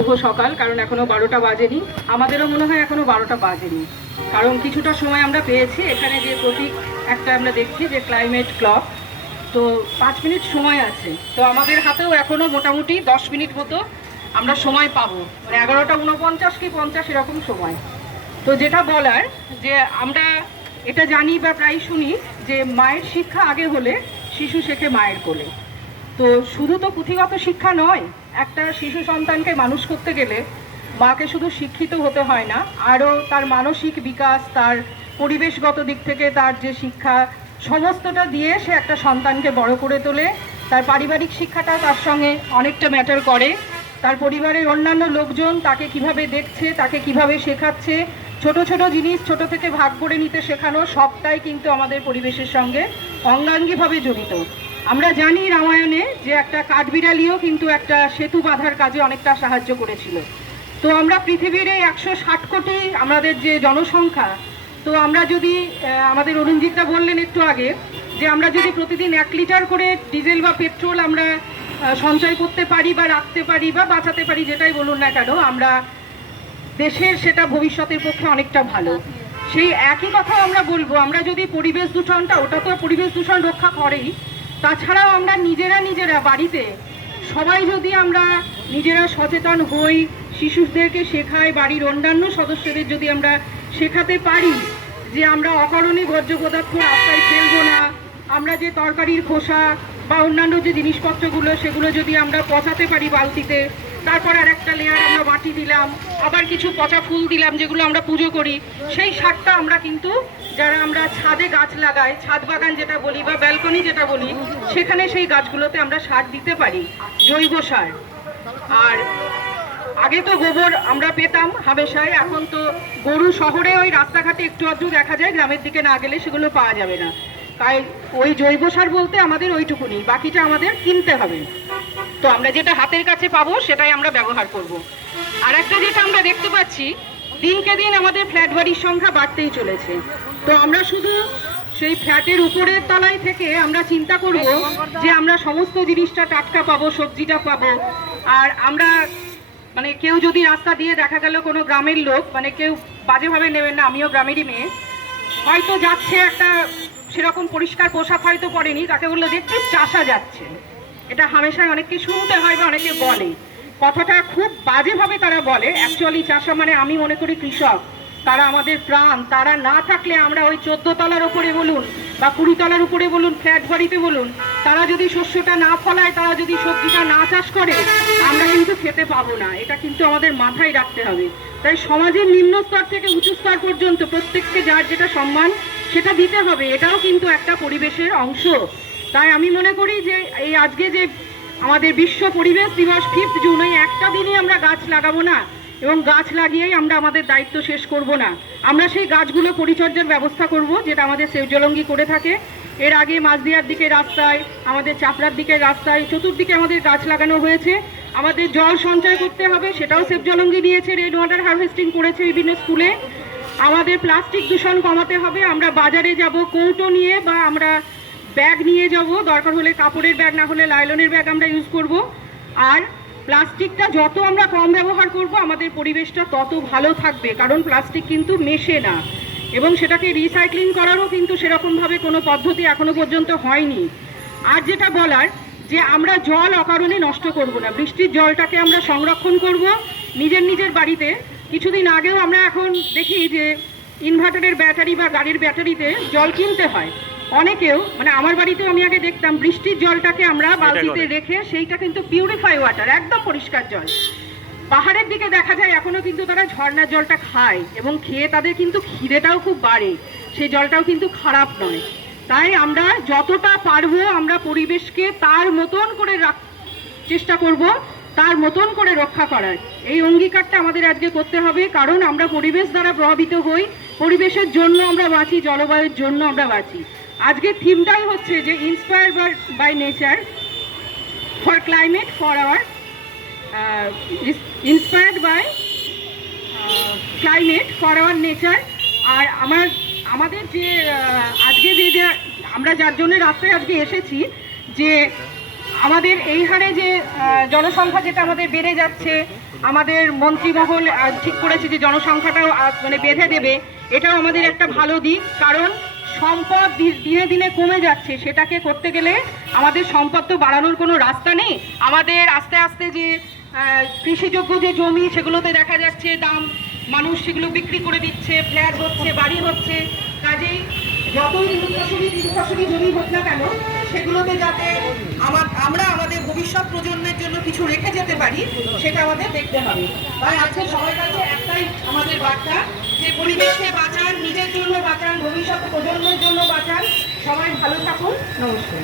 শুভ সকাল। কারণ এখনো 12টা বাজেনি, আমাদেরও মনে হয় এখনো 12টা বাজেনি, কারণ কিছুটা সময় আমরা পেয়েছি। এখানে যে প্রতীক একটা আমরা দেখছি যে ক্লাইমেট ক্লক, তো 5 মিনিট সময় আছে। তো আমাদের হাতেও এখনো মোটামুটি 10 মিনিট মতো আমরা সময় পাবো, মানে 11টা 49 কি 50 এরকম সময়। তো যেটা বলার যে আমরা এটা জানি বা প্রায় শুনি যে মায়ের শিক্ষা আগে হলে শিশু শেখে মায়ের কোলে। তো শুধু তো পুঁথিগত শিক্ষা নয়, একটা শিশু সন্তানকে মানুষ করতে গেলে মাকে শুধু শিক্ষিত হতে হয় না, আরও তার মানসিক বিকাশ, তার পরিবেশগত দিক থেকে তার যে শিক্ষা, সমস্তটা দিয়ে সে একটা সন্তানকে বড় করে তোলে। তার পারিবারিক শিক্ষাটা তার সঙ্গে অনেকটা ম্যাটার করে। তার পরিবারের অন্যান্য লোকজন তাকে কিভাবে দেখছে, তাকে কিভাবে শেখাচ্ছে, ছোট ছোট জিনিস ছোট থেকে ভাগ করে নিতে শেখানো, সবটাই কিন্তু আমাদের পরিবেশের সঙ্গে অঙ্গাঙ্গিভাবে জড়িত। আমরা জানি রামায়ণে যে একটা কাঠবিড়ালিও কিন্তু একটা সেতু বাঁধার কাজে অনেকটা সাহায্য করেছিল। তো আমরা পৃথিবীর এই 160 কোটি আমাদের যে জনসংখ্যা, তো আমরা যদি আমাদের অরুণজিৎটা বললেন একটু আগে যে আমরা যদি প্রতিদিন 1 লিটার করে ডিজেল বা পেট্রোল আমরা সঞ্চয় করতে পারি বা রাখতে পারি বা বাঁচাতে পারি, যেটাই বলুন না কেন, আমরা দেশের সেটা ভবিষ্যতের পক্ষে অনেকটা ভালো। সেই একই কথা আমরা বলবো, আমরা যদি পরিবেশ দূষণটা, ওটা তো পরিবেশ দূষণ রক্ষা করেই, তাছাড়াও আমরা নিজেরা বাড়িতে সবাই যদি আমরা নিজেরা সচেতন হই, শিশুদেরকে শেখাই, বাড়ির অন্যান্য সদস্যদের যদি আমরা শেখাতে পারি যে আমরা অকারণে বর্জ্য পদার্থ রাস্তায় ফেলবো না, আমরা যে তরকারির খোসা বা অন্যান্য যে জিনিসপত্রগুলো সেগুলো যদি আমরা পচাতে পারি বালতিতে, তারপর আর একটা লেয়ার আমরা মাটি দিলাম, আবার কিছু পচা ফুল দিলাম যেগুলো আমরা পুজো করি, সেই সারটা আমরা কিন্তু যারা আমরা ছাদে গাছ লাগাই, ছাদ বাগান যেটা বলি বা ব্যালকনি যেটা বলি, সেখানে সেই গাছগুলোতে আমরা সার দিতে পারি, জৈব সার। আর আগে তো গোবর আমরা পেতাম হামেশাই, এখন তো গরু শহরে ওই রাস্তাঘাটে একটু আধটু দেখা যায়, গ্রামের দিকে না গেলে সেগুলো পাওয়া যাবে না। তাই ওই জৈব সার বলতে আমাদের ওইটুকুনি, বাকিটা আমাদের কিনতে হবে। তো আমরা যেটা হাতের কাছে পাবো সেটাই আমরা ব্যবহার করব। আর একটা যেটা আমরা দেখতে পাচ্ছি, দিনকে দিন আমাদের ফ্ল্যাট বাড়ির সংখ্যা বাড়তেই চলেছে। তো আমরা শুধু সেই ফ্ল্যাটের উপরের তলায় থেকে আমরা চিন্তা করব যে আমরা সমস্ত জিনিসটা টাটকা পাবো, সবজিটা পাবো। আর আমরা মানে কেউ যদি রাস্তা দিয়ে দেখা গেল কোনো গ্রামের লোক, মানে কেউ বাজেভাবে নেবেন না, আমিও গ্রামেরই মেয়ে, হয়তো যাচ্ছে একটা সেরকম পরিষ্কার পোশাক হয়তো পরেনি, তাকে বললো দেখতে চাষা যাচ্ছে। এটা হামেশাই অনেককে শুনতে হয় বা অনেকে বলে, কথাটা খুব বাজেভাবে তারা বলে। অ্যাকচুয়ালি চাষা মানে আমি মনে করি কৃষক, তারা আমাদের প্রাণ। তারা না থাকলে আমরা ওই 14 তলার উপরে বলুন বা 20 তলার উপরে বলুন, ফ্ল্যাট বাড়িতে বলুন, তারা যদি শস্যটা না ফলায়, তারা যদি সবজিটা না চাষ করে, আমরা কিন্তু খেতে পাবো না। এটা কিন্তু আমাদের মাথায় রাখতে হবে। তাই সমাজের নিম্ন স্তর থেকে উঁচু স্তর পর্যন্ত প্রত্যেককে যার যেটা সম্মান সেটা দিতে হবে, এটাও কিন্তু একটা পরিবেশের অংশ। তাই আমি মনে করি যে এই আজকে যে আমাদের বিশ্ব পরিবেশ দিবস 5 জুন, ওই একটা দিনই আমরা গাছ লাগাবো না এবং গাছ লাগিয়েই আমরা আমাদের দায়িত্ব শেষ করব না। আমরা সেই গাছগুলো পরিচর্যার ব্যবস্থা করব, যেটা আমাদের সেবজলঙ্গি করে থাকে। এর আগে মাঝদিয়ার দিকে রাস্তায়, আমাদের চাপড়ার দিকে রাস্তায়, চতুর্দিকে আমাদের গাছ লাগানো হয়েছে। আমাদের জল সঞ্চয় করতে হবে, সেটাও সেবজলঙ্গি নিয়েছে, রেন ওয়াটার হারভেস্টিং করেছে বিভিন্ন স্কুলে। আমাদের প্লাস্টিক দূষণ কমাতে হবে, আমরা বাজারে যাব কৌটো নিয়ে বা আমরা ব্যাগ নিয়ে যাব, দরকার হলে কাপড়ের ব্যাগ, না হলে লাইলনের ব্যাগ আমরা ইউজ করব। আর প্লাস্টিকটা যত আমরা কম ব্যবহার করব, আমাদের পরিবেশটা তত ভালো থাকবে, কারণ প্লাস্টিক কিন্তু মেশে না এবং সেটাকে রিসাইক্লিং করারও কিন্তু সেরকমভাবে কোনো পদ্ধতি এখনো পর্যন্ত হয়নি। আর যেটা বলার যে আমরা জল অকারণে নষ্ট করব না, বৃষ্টির জলটাকে আমরা সংরক্ষণ করব নিজের বাড়িতে। কিছুদিন আগেও আমরা এখন দেখি যে ইনভার্টারের ব্যাটারি বা গাড়ির ব্যাটারিতে জল কিনতে হয়। অনেকেও, মানে আমার বাড়িতেও আমি আগে দেখতাম বৃষ্টির জলটাকে আমরা বালতিতে রেখে, সেইটা কিন্তু পিউরিফাই ওয়াটার, একদম পরিষ্কার জল। পাহাড়ের দিকে দেখা যায় এখনো কিন্তু তারা ঝর্ণার জলটা খায় এবং খেয়ে তাদের কিন্তু খিদেটাও খুব বাড়ে, সেই জলটাও কিন্তু খারাপ নয়। তাই আমরা যতটা পারবো আমরা পরিবেশকে তার মতন করে চেষ্টা করব, তার মতন করে রক্ষা করার। এই অঙ্গীকারটা আমাদের আজকে করতে হবে, কারণ আমরা পরিবেশ দ্বারা প্রভাবিত হই, পরিবেশের জন্য আমরা বাঁচি, জলবায়ুর জন্য আমরা বাঁচি। আজকের থিমটাই হচ্ছে যে inspired by nature for climate for our, inspired by climate for our nature. আর আমাদের যে আজকে যে আমরা যার জন্য রাস্তায় আজকে এসেছি, যে আমাদের এই হারে যে জনসংখ্যা যেটা আমাদের বেড়ে যাচ্ছে, আমাদের মন্ত্রীমহল ঠিক করেছে যে জনসংখ্যাটাও মানে বেঁধে দেবে, এটাও আমাদের একটা ভালো দিক। কারণ সম্পদ দিনে দিনে কমে যাচ্ছে, সেটাকে করতে গেলে আমাদের সম্পদ তো বাড়ানোর কোনো রাস্তা নেই। আমাদের আস্তে আস্তে যে কৃষিযোগ্য যে জমি, সেগুলোতে দেখা যাচ্ছে দাম, মানুষ সেগুলো বিক্রি করে দিচ্ছে, ফ্ল্যাট হচ্ছে, বাড়ি হচ্ছে। কাজেই যতই দীর্ঘফসলি জমি হোক না কেন, সেগুলোতে যাতে আমরা আমাদের ভবিষ্যৎ প্রজন্মের জন্য কিছু রেখে যেতে পারি, সেটা আমাদের দেখতে হবে। তাই আজকে সবার কাছে একটাই আমাদের বার্তা, যে পরিবেশকে বাঁচান, নিজের জন্য বাঁচান, ভবিষ্যৎ প্রজন্মের জন্য বাঁচান। সবাই ভালো থাকুন। নমস্কার।